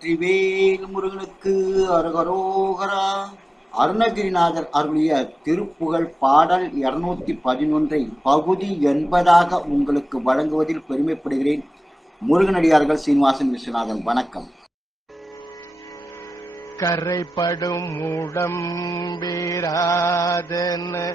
வெற்றிவேல் முருகனுக்கு அருகரோகரா. அருணகிரிநாதர் அருளிய திருப்புகழ் பாடல் இருநூத்தி பதினொன்றை பகுதி என்பதாக உங்களுக்கு வழங்குவதில் பெருமைப்படுகிறேன். முருகனடியார்கள் சீனிவாசன் விஸ்வநாதன் வணக்கம். கரைப்படும் உடம்பீராதன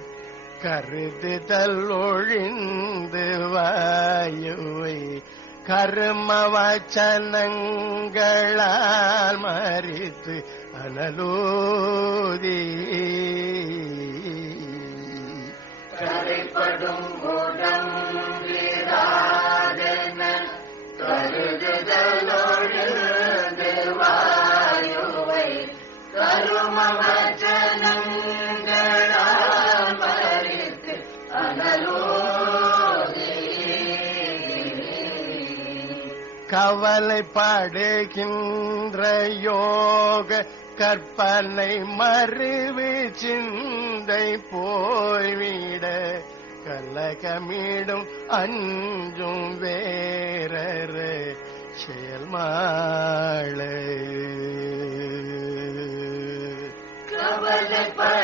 கருதுதல் ஒழிந்து வாயுவை கர்ம வச்சனங்களால் மறித்து அனலோதி. கரைப்படும் கரும கவலைப்படுகின்ற யோக கற்பனை மறுவி சிந்தை போய்விட கலகமிடும் அஞ்சும் வேறற செயல்மாள. கவலைப்பட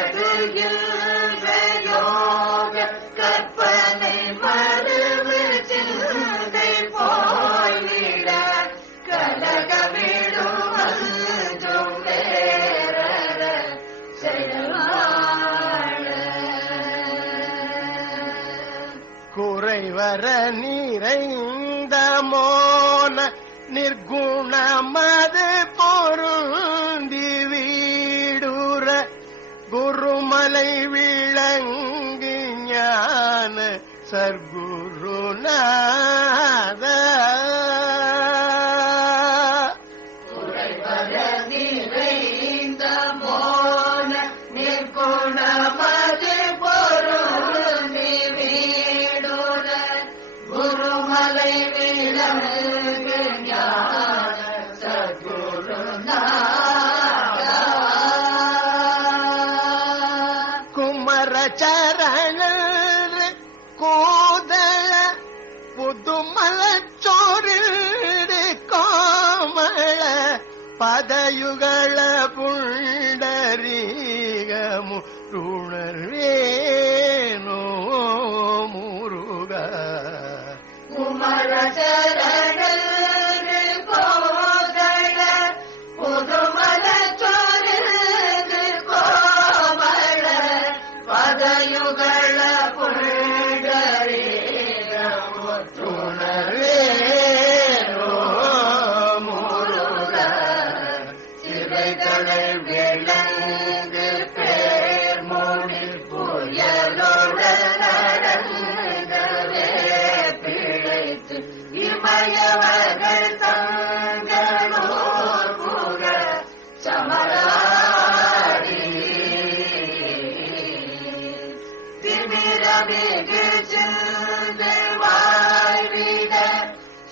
குறைவர நிறைந்த மோன நிர்குணமது பொருந்தி வீடுற குருமலை விளங்கு ஞான சர்க்குருநாத சத்குருநாத குமர சரணர் கூதல புதுமல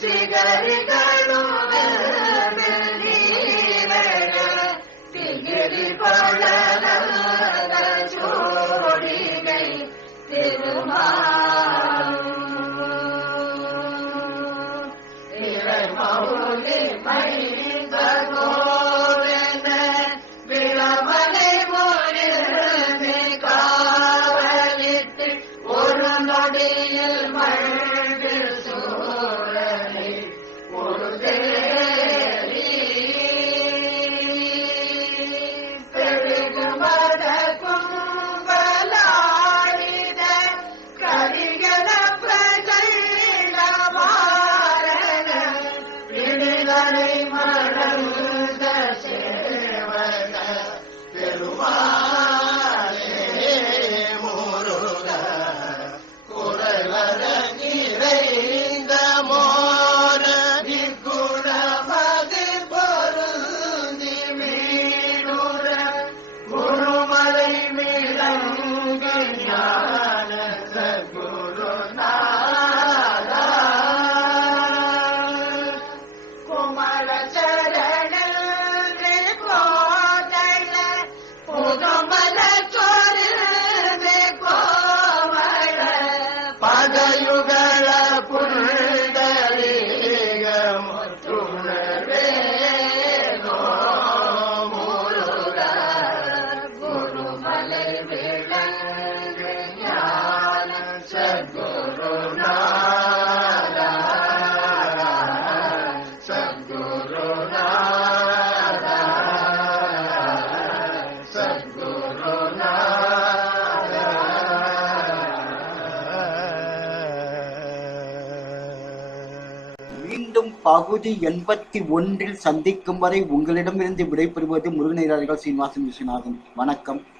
श्रीगरि மீண்டும் பகுதி எண்பத்தி ஒன்றில் சந்திக்கும் வரை உங்களிடமிருந்து விடைபெறுவது முருகநேரர்கள் சீனிவாசன் விஸ்வநாதன். வணக்கம்.